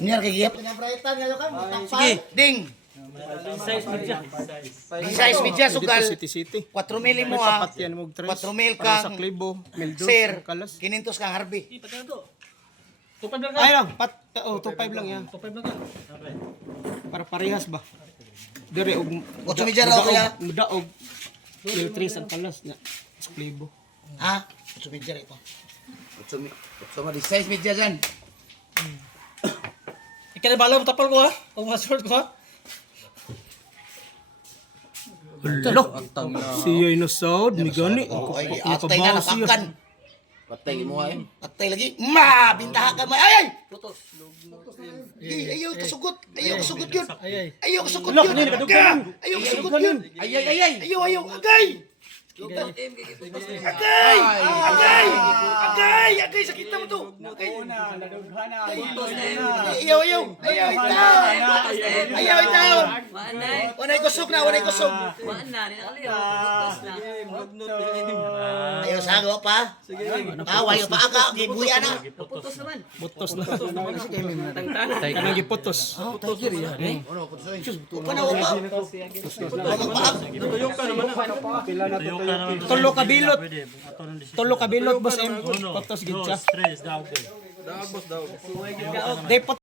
Niya kay giyap. Sige, ding. Size media sugal. City. 4 mil mo ha. Sapat yan mo 4 3. mil Sa kang klibo, mildos, sir. kalas. 500 kang Harvey. Ay lang, 2.5 lang yan. Para parehas ba? Dire og 8 media raw kaya. Mudaog. Mil 3 ang kalas na. Sa klibo. Ha? 8 media ito. 8 media. Size media dyan. Ikan na bala mo tapal ko ha. O mga short ko ha. Hello. Siya ino sound ni gani. Ay, atay na napakan. Patay mo ay. Patay lagi. Ma, bintaha ka ma. Ay ay. Putos. Ayaw kasugot. Ayaw kasugot yun. Ayaw kasugot yun. Ayaw kasugot yun. Ayaw. Agay. Agay, sakit mo to. Ayaw. Ayaw itaw. Wanay kusog. Ayaw sago pa. Ayaw pa aga, gibuya na. Butos na. Kanang giputos. Panaw pa. Tulo ka bilot. Tulo ka bilot boss em. Putos gid siya. Daog boss daog. Depot